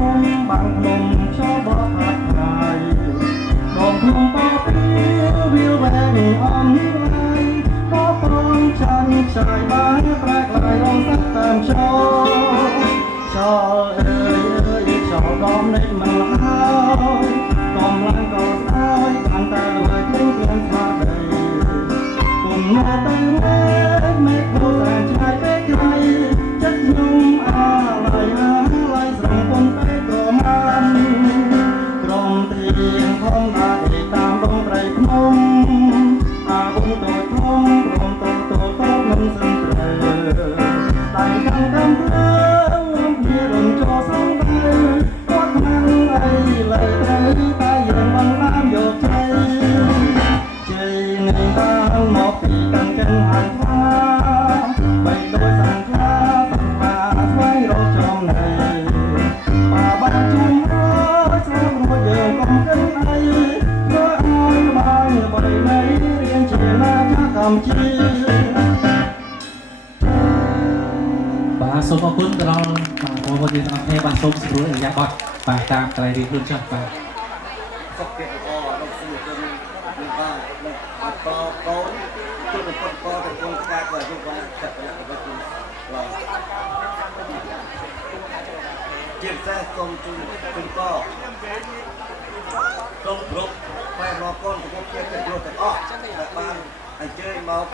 นมบางนมชอบบ่ผัดไทยดอกนมปอเปียววิวแวงอ่อนไหลก็ฟองฉันชายบ้านแปลกลายลองสักตามชอชอเอ้ยชอดอมในมันหายกอมลังก็สายกันแต่เลยเพียงเพียงพาใดกุ่มแม่แต่แม่โคแสนชายเป็กไทยจัดนุ่มอะไรอะไรส่งคนไปก็มันกรมเตียงของได้ตามลงไตรพนมอาบุญโตทมกรมโตโตโตเงินสันเตรไต่กันกำเพลิงพี่รุ่นโจสองใบวัดนั่งไอ้เลยไตรตายเย็นวันน้ำหยดใจใจในบ้านหมอกปีกันกันหันฟ้าไปโดยสังฆาสังมาไว้รอจอมในป่าบ้านจุ่มหาสองหัวเยินกำกันไอเมื่ออ้อยบานบ่ได้ไหนเรียนเชียนาชากำจีបាទសូមអរគុណដល់បងប្អូនទាំងអស់គ្នាបាទសូមស្រួលអរិយាបថបាទតាមក្រៃរៀបខ្លួនចាស់បាទសុខភាពល្អដល់ស្រួលទៅនឹងបាទអត់តកូនជួយបំផុតកទៅកូនការក៏យកបានចាត់ទៅបាទជាពិសេសសូមជូនកសូមគ្រប់បែបរកកូនប្រកបជាកិត្តិយសទាំងអស់ដែលបានអញ្ជើញមក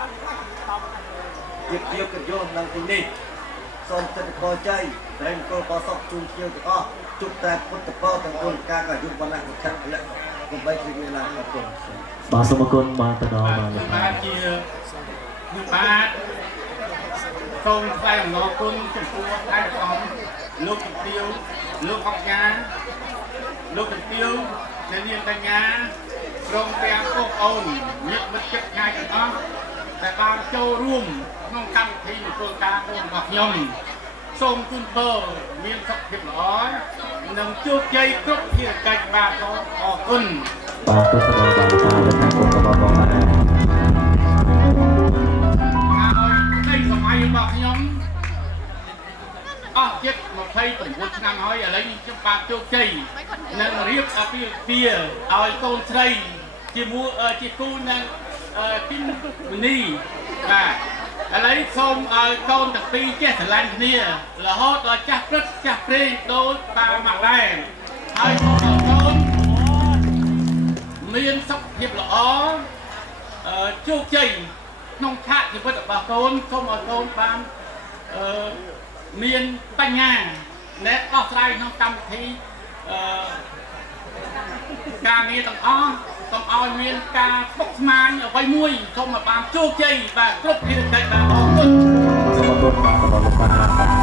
ជាជាកិត្តិយសនៅទីនេះសូមចិត្តពរជ័យតែមង្គលបសុខជូនភ្ញៀវទាំងអស់ជុំតែពុទ្ធពរទាំងគុណការក៏យុវណៈសុខៈលក្ខកុំបីគ្រីវេលាអរគុណបាទសូមអរគុណបាទទៅដល់បាទជាបាទសូមថ្លែងអំណរគុណចំពោះឯកឧត្តមលោកជំទាវលោកអង្គការលោកជំទាវអ្នកនាងកញ្ញាព្រមទាំងបងប្អូនញាតិមិត្តជិតឆ្ងាយទាំងអស់ដែលបានចូលរួមក្នុងកម្មវិធីមង្គលការរបស់ខ្ញុំសូមជូនពរមានសុខភាពល្អនិងជោគជ័យគ្រប់ភារកិច្ចបាទអរគុណបាទទស្សនាបាទតាមខាងគុណរបស់បងដែរហើយនៃសម័យរបស់ខ្ញុំអស់ជិត29ឆ្នាំហើយឥឡូវនេះខ្ញុំបានជោគជ័យនឹងរៀបអាពាហ៍ពិពាហ៍ឲ្យកូនស្រីជាមួយជាគូនឹងគីមវិនីបាទឥឡូវសូមឲ្យកូនទាំងពីរចេះស្រឡាញ់គ្នារហូតដល់ចាស់ព្រឹកចាស់ព្រេងដូចតាមម៉ាក់ឡែនហើយសូមឲ្យកូនមានសុខភាពល្អជោគជ័យក្នុងឆាកជីវិតរបស់កូនសូមឲ្យកូនបានមានបញ្ញាដែលដោះស្រាយក្នុងកម្មវិធីការងារទាំងអស់សូមឲ្យមានការពុកស្មាញអ្វីមួយសូមឲ្យបានជោគជ័យបាទគ្រប់ភារកិច្ចបាទអរគុណសូមអរគុណបាទរបស់លោកបាទ